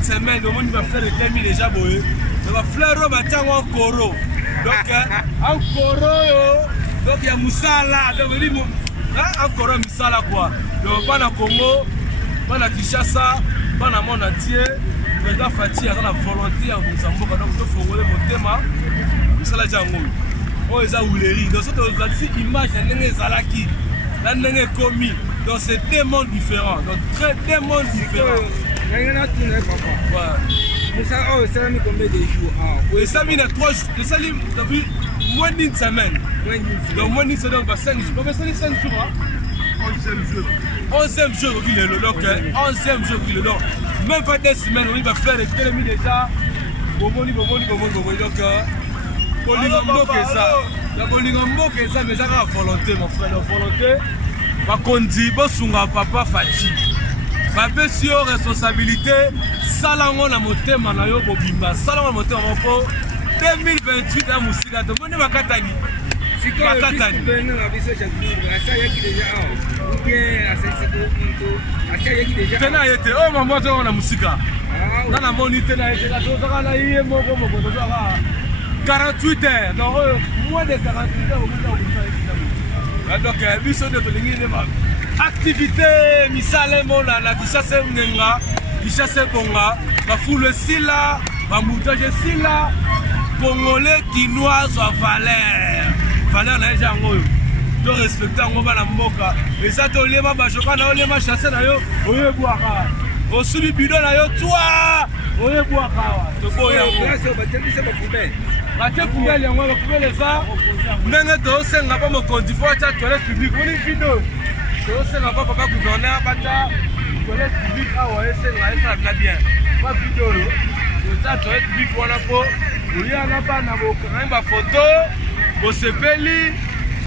une semaine, au moins il va faire les 2000 déjà boé. Il va fleur en coro. Donc en coro, donc il y a Moussala. Donc il dit en coro Moussala quoi. Donc pas na Congo, pas na Kinshasa, pas na monde entier. Président Fati a la volonté en Mozambique, donc il faut voler mon thème. Moussala Django. Oh ils a ouléri. Donc cette image n'est zalaki, là n'est commis. Donc c'est deux mondes différents. Donc deux mondes différents. Mais ça, oh, ça a mis combien de jours? Oui, ça a mis 3 jours. Ça a mis moins d'une semaine. Donc, moins d'une semaine, donc 5 jours. Combien ça a mis 5 jours? 11e jour. 11e jour qu'il est là. Donc, 11e jour qu'il est là. Même pas 2 semaines, on va faire les télémis déjà. Donc, Bolingambo que ça. La Bolingambo que ça, mais ça a la volonté, mon frère. La volonté, va conduire, va papa Fati. Papa sur responsabilité. Salango na motema na yo bobimba salango na motema moko 2028 ya musika to moni makatani makatani tena yete o mama to na musika na moni tena yete ka to na iye moko moko to ka 48 heures non moins de 48 heures donc biso de to lingi ne ma activité misale mona na kisase ngenga Kichase Bonga, la foule Silla, la moutage Silla, Congolais qui noient à valeur. Valeur n'a jamais eu. De respecter en la moka. Et ça, tu as ma bajoka, tu as ma chasse, tu as boire. Au sous du bidon, toi, tu as boire. Tu as boire. Tu as poubelle, on va couper les arts. Même tu as aussi un peu de fois, tu as toilette publique. On est vidéo. Tu as aussi un peu de gouverneur, toilette publique, ça bien. Ma vidéo, la toilette publique, on a pas, il y a pas na photo, au sepeli,